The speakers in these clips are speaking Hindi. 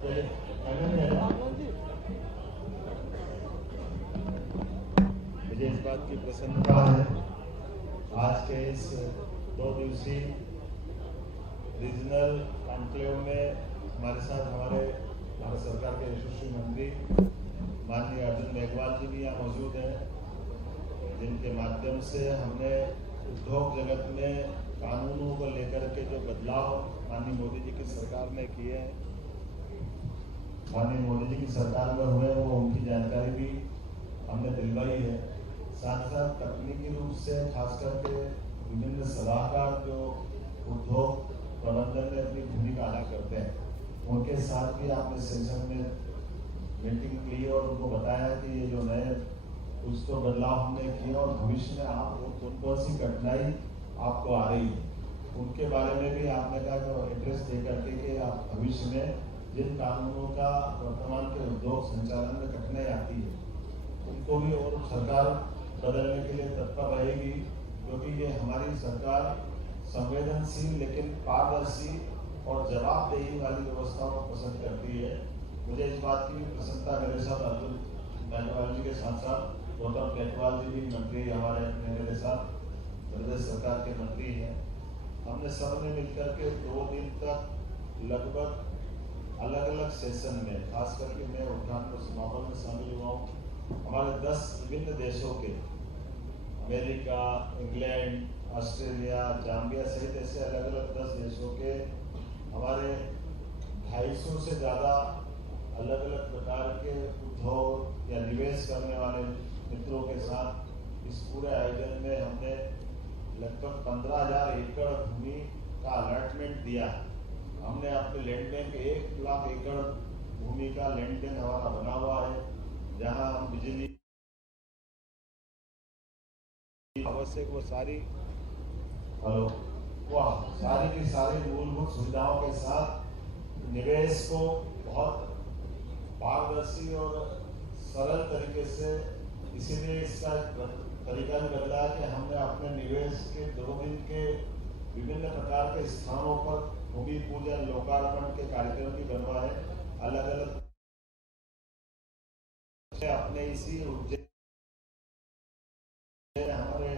मुझे इस बात की प्रसन्नता है आज के इस 2 दिवसीय रीजनल कॉन्क्लेव में हमारे साथ हमारे भारत सरकार के यशस्वी मंत्री माननीय अर्जुन मेघवाल जी भी यहाँ मौजूद हैं, जिनके माध्यम से हमने उद्योग जगत में कानूनों को लेकर के जो बदलाव माननीय मोदी जी की सरकार ने किए हैं, माननीय मोदी जी की सरकार में हुए, वो उनकी जानकारी भी हमने दिलवाई है। साथ साथ तकनीकी रूप से खास करके विभिन्न सलाहकार जो उद्योग प्रबंधन में अपनी भूमिका अदा करते हैं, उनके साथ भी आपने सेशन में मीटिंग की और उनको बताया कि ये जो नए कुछ तो बदलाव हमने किए और भविष्य में आप कौन कौन सी कठिनाई आपको आ रही है, उनके बारे में भी आपने कहा कि एड्रेस दे करके कि आप भविष्य में जिन कानूनों का वर्तमान के उद्योग संचालन में कठिनाई आती है उनको भी और सरकार बदलने के लिए तत्पर रहेगी, क्योंकि ये हमारी सरकार संवेदनशील लेकिन पारदर्शी और जवाबदेही वाली व्यवस्थाओं को पसंद करती है। मुझे इस बात की भी प्रसन्नता, मेरे साथ अर्जुन मेघवाल जी के साथ साथ गौतम केटवाल जी भी मंत्री हमारे मेरे साथ प्रदेश सरकार के मंत्री हैं। हमने सबने मिलकर के 2 दिन तक लगभग अलग अलग सेशन में, खास करके मैं उद्घाटन और समापन में शामिल हुआ हूँ, हमारे 10 विभिन्न देशों के, अमेरिका, इंग्लैंड, ऑस्ट्रेलिया, जाम्बिया सहित ऐसे अलग अलग 10 देशों के हमारे 250 से ज़्यादा अलग अलग प्रकार के उद्योग या निवेश करने वाले मित्रों के साथ इस पूरे आयोजन में हमने लगभग 15,000 एकड़ भूमि का अलॉटमेंट दिया। हमने अपने लैंड बैंक 1 लाख एकड़ भूमि का लैंड बैंक हमारा बना हुआ है, जहां हम बिजली आवश्यक वो सारी की सारी मूलभूत सुविधाओं के साथ निवेश को बहुत पारदर्शी और सरल तरीके से, इसीलिए इसका तरीका भी बदला कि हमने अपने निवेश के 2 दिन के विभिन्न प्रकार के स्थानों पर भूमि पूजन लोकार्पण के कार्यक्रम भी बनवाए। अलग अलग अपने इसी उज्जैन हमारे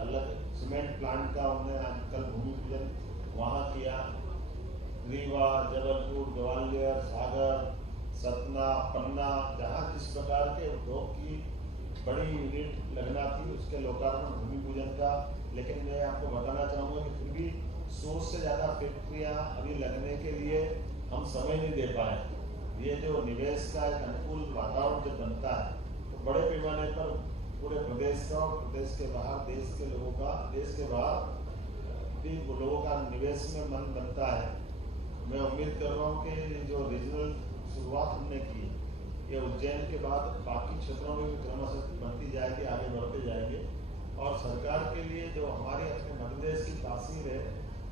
अलग सीमेंट प्लांट का हमने आजकल भूमि पूजन वहाँ किया। रीवा, जबलपुर, ग्वालियर, सागर, सतना, पन्ना, जहाँ जिस प्रकार के उद्योग की बड़ी यूनिट लगना थी उसके लोकार्पण भूमि पूजन का। लेकिन मैं आपको बताना चाहूँगा कि फिर भी 100 से ज़्यादा फैक्ट्रियाँ अभी लगने के लिए हम समय नहीं दे पाए। ये जो निवेश का एक अनुकूल वातावरण जो बनता है, तो बड़े पैमाने पर पूरे प्रदेश का और प्रदेश के बाहर देश के लोगों का, देश के बाहर भी लोगों का निवेश में मन बनता है। मैं उम्मीद कर रहा हूँ कि जो रीजनल शुरुआत हमने की, ये उज्जैन के बाद बाकी क्षेत्रों में भी क्रमशः बनती जाएगी, आगे बढ़ते जाएंगे। और सरकार के लिए जो हमारे अपने मध्य प्रदेश की तासीर है,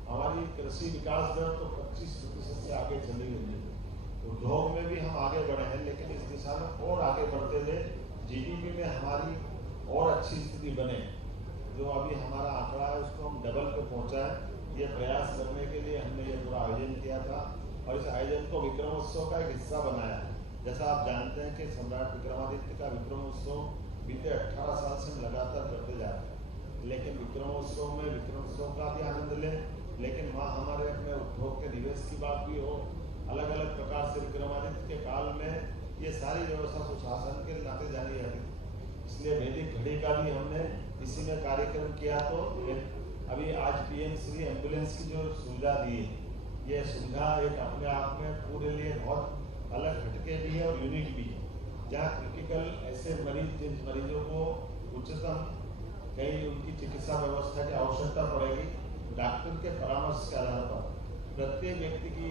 हमारी कृषि विकास दर तो 25% से आगे चली गई है। उद्योग में भी हम आगे बढ़े हैं, लेकिन इस दिशा में और आगे बढ़ते हुए जीडीपी में हमारी और अच्छी स्थिति बने। जो अभी हमारा आंकड़ा है उसको हम डबल पे पहुँचाएं, ये प्रयास करने के लिए हमने ये पूरा आयोजन किया था। और इस आयोजन को विक्रमोत्सव का एक हिस्सा बनाया। जैसा आप जानते हैं कि सम्राट विक्रमादित्य का विक्रमोत्सव बीते 18 साल से हम लगातार करते जा रहे हैं, लेकिन विक्रमोत्सव में विक्रमोत्सव का भी आनंद लें, लेकिन वहाँ हमारे अपने उद्योग के निवेश की बात भी हो। अलग अलग प्रकार से विक्रमादित्य के काल में ये सारी व्यवस्था सुशासन के नाते जानी जाती, इसलिए वैदिक घड़ी का भी हमने इसी में कार्यक्रम किया। तो अभी आज पीएम श्री एम्बुलेंस की जो सुविधा दी है, ये सुविधा एक अपने आप में पूरे लिए बहुत अलग हटके भी है और यूनिक भी है। जहाँ क्रिटिकल ऐसे जिन मरीजों को उच्चतम कहीं उनकी चिकित्सा व्यवस्था की आवश्यकता पड़ेगी, डॉक्टर के परामर्श के आधार पर प्रत्येक व्यक्ति की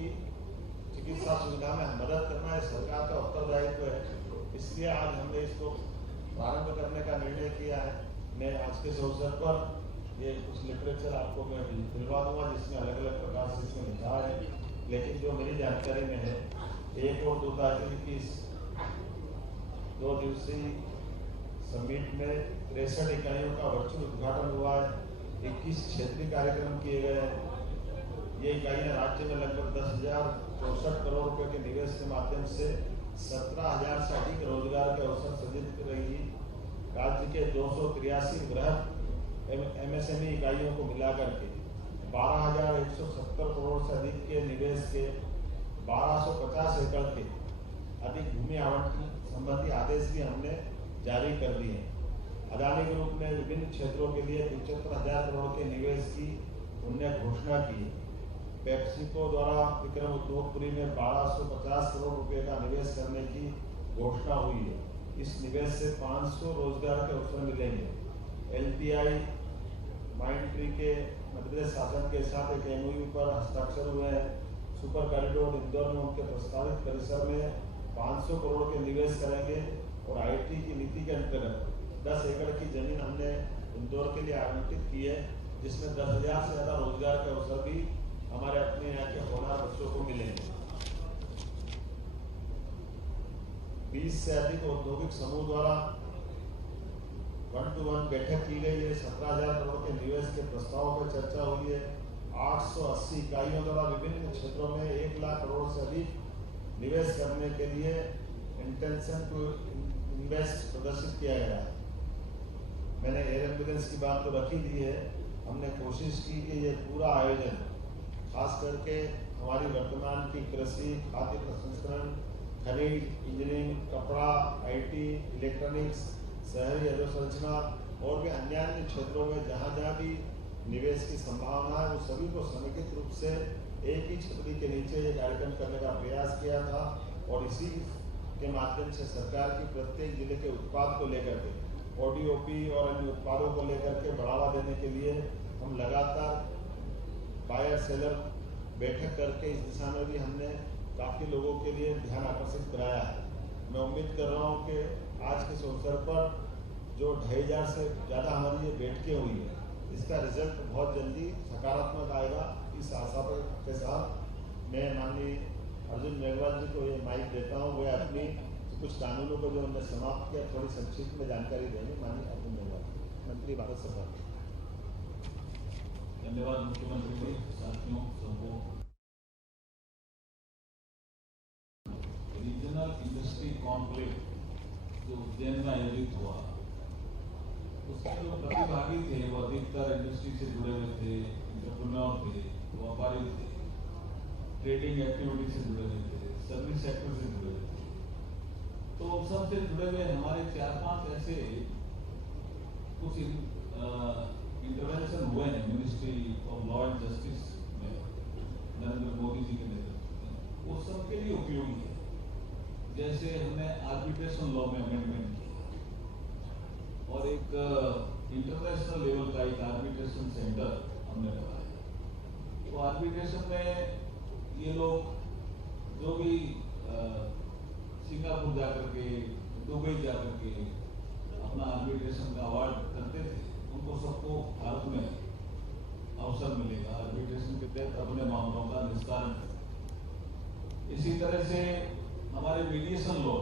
चिकित्सा सुविधा में मदद करना है सरकार का उत्तरदायित्व है। इसलिए आज हमने इसको प्रारंभ करने का निर्णय किया है। मैं आज के अवसर पर ये कुछ लिटरेचर आपको मैं दिलवा दूंगा, जिसमें अलग अलग प्रकार से इसमें लिखा है, लेकिन जो मेरी जानकारी में है, 1 और 2 तारीख की 2 दिवसीय समिट में 63 इकाइयों का वर्चुअल उद्घाटन हुआ है। 21 क्षेत्रीय कार्यक्रम किए गए। ये इकाइयाँ राज्य में लगभग 10,064 करोड़ रुपए के निवेश के माध्यम से 17,000 से अधिक रोजगार के अवसर सृजित कर रही। राज्य के 283 बृहद MSME इकाइयों को मिलाकर के 12,170 करोड़ से अधिक के निवेश के 1250 एकड़ के अधिक भूमि आवंटन संबंधी आदेश भी हमने जारी कर दिए हैं। अदानी ग्रुप ने विभिन्न क्षेत्रों के लिए 75,000 करोड़ के निवेश की उन्होंने घोषणा की। पेप्सिको द्वारा विक्रम उद्योगपुरी में 1250 करोड़ रुपए का निवेश करने की घोषणा हुई है। इस निवेश से 500 रोजगार के अवसर मिलेंगे। LTI माइंडट्री के मध्य प्रदेश शासन के साथ एक MOU पर हस्ताक्षर हुए हैं। सुपर कॉरिडोर इंदौर में उनके प्रस्तावित परिसर में 500 करोड़ के निवेश करेंगे और IT की नीति के अंतर्गत 10 एकड़ की जमीन हमने इंदौर के लिए आवंटित की है, जिसमें 10,000 से ज्यादा रोजगार के अवसर भी हमारे अपने यहाँ के होनहार बच्चों को मिलेंगे। 20 से अधिक औद्योगिक समूह द्वारा 1-to-1 बैठक की गई है। 17,000 करोड़ के निवेश के प्रस्तावों पर चर्चा हुई है। 880 इकाइयों द्वारा विभिन्न क्षेत्रों में 1 लाख करोड़ से अधिक निवेश करने के लिए इंटेंशन टू इन्वेस्ट प्रदर्शित किया गया है। मैंने एयर एम्बुलेंस की बात तो रखी दी है। हमने कोशिश की कि ये पूरा आयोजन खास करके हमारी वर्तमान की कृषि, खाद्य प्रसंस्करण, खनिज, इंजीनियरिंग, कपड़ा, IT, इलेक्ट्रॉनिक्स, शहरी अधोसंरचना और भी अन्य क्षेत्रों में जहाँ जहाँ भी निवेश की संभावना है, वो सभी को समेकित रूप से एक ही छतरी के नीचे ये कार्यक्रम करने का प्रयास किया था। और इसी के माध्यम से सरकार की प्रत्येक जिले के उत्पाद को लेकर के ODOP और अन्य उत्पादों को लेकर के बढ़ावा देने के लिए हम लगातार बायर सेलर बैठक करके इस दिशा में भी हमने काफ़ी लोगों के लिए ध्यान आकर्षित कराया है। मैं उम्मीद कर रहा हूँ कि आज के इस अवसर पर जो 2,500 से ज़्यादा हमारी ये बैठकें हुई है, इसका रिजल्ट बहुत जल्दी सकारात्मक आएगा। इस आशा के साथ मैं माननीय अर्जुन मेघवाल जी को ये माइक देता हूँ। वे अपनी कुछ कानूनों को जो हमने समाप्त किया थोड़ी संक्षिप्त में जानकारी देंगे। माननीय अर्जुन मेघवाल, मंत्री भारत सरकार। धन्यवाद मुख्यमंत्री जी, साथियों सबको। रीजनल इंडस्ट्री कॉन्क्लेव जो उज्जैन में आयोजित हुआ, उसके जो प्रतिभागी थे वो अधिकतर इंडस्ट्री से जुड़े हुए थे, एंटरप्रेन्योर थे, व्यापारी थे, ट्रेडिंग एक्टिविटी से जुड़े हुए थे, सर्विस सेक्टर से जुड़े हुए थे। तो सबसे जुड़े हुए हमारे 4-5 ऐसे कुछ इंटरवेंशन हुए हैं ministry of law and justice में नरेंद्र मोदी जी के नेतृत्व में, वो सबके लिए उपयोगी है। जैसे हमने आर्बिट्रेशन लॉ में अमेंडमेंट किया और एक इंटरनेशनल लेवल का एक आर्बिट्रेशन सेंटर हमने बनाया। तो आर्बिट्रेशन में ये लोग जो भी सिंगापुर जाकर के, दुबई जाकर के अपना आर्बिट्रेशन का अवार्ड करते थे, उनको सबको भारत में अवसर मिलेगा आर्बिट्रेशन के तहत अपने मामलों का निस्तारण। इसी तरह से हमारे मीडिएशन लॉ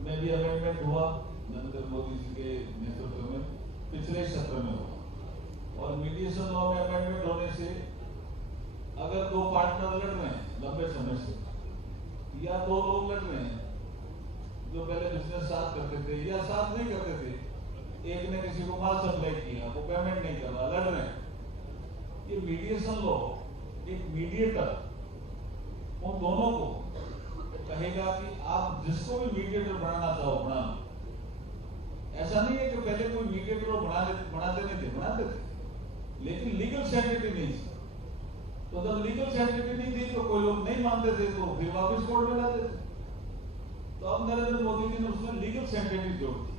में भी अमेंडमेंट हुआ नरेंद्र मोदी जी के नेतृत्व में, पिछले सत्र में हुआ। और मीडिएशन लॉ में अमेंडमेंट होने से अगर 2 पार्टनर लड़ रहे हैं लंबे समय से, या 2 लोग लड़ रहे हैं जो पहले बिजनेस साथ करते थे या साथ नहीं करते थे, एक ने किसी को माल सप्लाई किया, वो पेमेंट नहीं कर रहा, लड़ रहे हैं, ये मीडिएशन लॉ एक मीडिएटर उन दोनों को कहेगा कि आप जिसको भी मीडिएटर बनाना चाहो बना लो। ऐसा नहीं है कि पहले कोई मीडिएटर बनाते नहीं थे, बनाते थे, लेकिन लीगल सेंटिटी नहीं थी। तो जब लीगल सेंटिटी नहीं थी तो कोई लोग नहीं मानते थे, तो फिर वापिस कोर्ट में जाते थे। तो अब नरेंद्र मोदी जी ने उसमें लीगल सेंटिटी जोड़ दी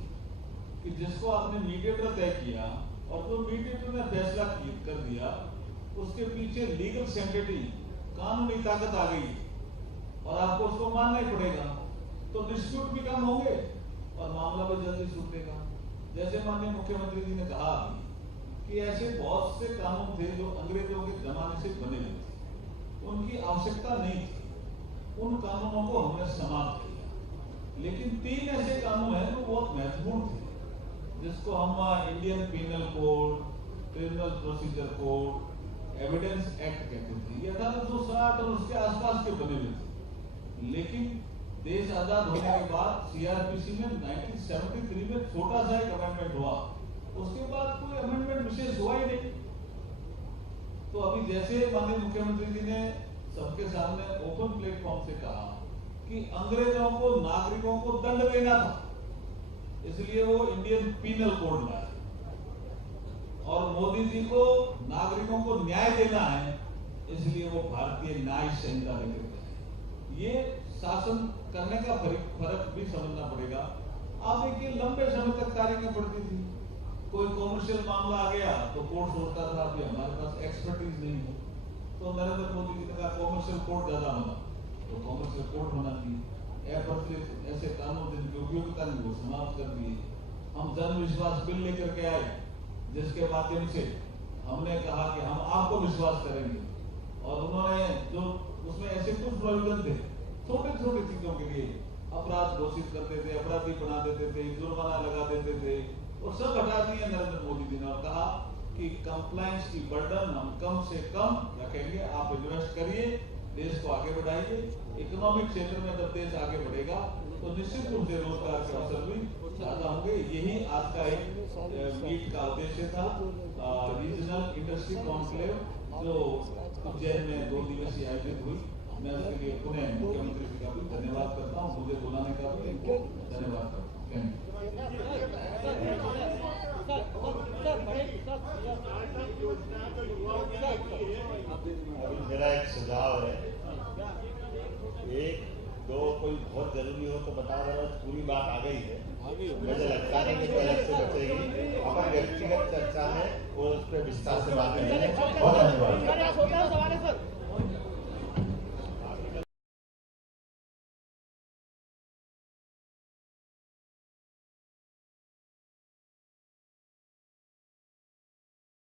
कि जिसको आपने मीडिएटर तय किया और जो मीडिएटर ने फैसला कर दिया, उसके पीछे लीगल सेंटिटी, कानूनी ताकत आ गई और आपको उसको मानना ही पड़ेगा। तो डिस्प्यूट भी कम होंगे और मामला भी जल्दी छूटेगा। जैसे माननीय मुख्यमंत्री जी ने कहा कि ऐसे बहुत से कानून थे जो अंग्रेजों के जमाने से बने हुए थे, उनकी आवश्यकता नहीं थी, उन कानूनों को हमने समाप्त किया। लेकिन 3 ऐसे कानून हैं जो बहुत महत्वपूर्ण थे, जिसको हम Indian penal code, criminal procedure code, evidence act कहते थे, ये 1860 और उसके आसपास के बने हुए थे। लेकिन देश आजाद होने के बाद सीआरपीसी में 1973 में छोटा सा एक अमेंडमेंट हुआ, उसके बाद कोई अमेंडमेंट विशेष हुआ ही नहीं। तो अभी जैसे माननीय मुख्यमंत्री जी ने सबके सामने ओपन प्लेटफॉर्म से कहा कि अंग्रेजों को नागरिकों को दंड देना था, इसलिए वो इंडियन पिनल कोड लाए, और मोदी जी को नागरिकों को न्याय देना है, इसलिए वो भारतीय न्याय संहिता लेकर गए। ये शासन करने का फर्क भी समझना पड़ेगा। आप देखिए, लंबे समय तक तारीखें पड़ती थी, कोई कॉमर्शियल मामला आ गया तो कोर्ट सोचता था कि हमारे पास एक्सपर्टीज नहीं है, तो नरेंद्र मोदी जी ने कहा कॉमर्शियल कोर्ट ज्यादा होना, तो कॉमर्शियल कोर्ट होना चाहिए। अप्रचलित ऐसे कानून जिनकी उपयोगिता नहीं वो समाप्त कर दिए। हम जन विश्वास बिल लेकर के आए, जिसके माध्यम से हमने कहा कि हम आपको विश्वास करेंगे, और उन्होंने जो उसमें ऐसे कुछ प्रोविजन थे छोटे छोटे चीजों के लिए, अपराध घोषित करते थे, अपराधी बना देते थे, जुर्माना लगा देते थे, और सब हटा दिए नरेंद्र मोदी जी ने और कहा कि कंप्लायंस की बर्डन हम कम से कम रखेंगे, आप इन्वेस्ट करिए, देश को आगे बढ़ाइए। इकोनॉमिक क्षेत्र में जब देश आगे बढ़ेगा तो निश्चित रूप से रोजगार के अवसर भी ज्यादा होंगे। यही आज का एक मीट का उद्देश्य था, रीजनल इंडस्ट्री कॉन्क्लेव जो उज्जैन में 2 दिवसीय आयोजित हुई। मैं उसके लिए पुनः मुख्यमंत्री जी का भी धन्यवाद करता हूँ, मुझे बुलाने का भी धन्यवाद करता हूँ। थैंक अभी मेरा एक सुझाव है, 1, 2 कोई बहुत जरूरी हो तो बता रहा हूँ, पूरी बात आ गई है, मुझे लगता नहीं कि कोई अलग से बचेगी। अपन व्यक्तिगत चर्चा में वो उस पर विस्तार से बात करेंगे। बहुत धन्यवाद।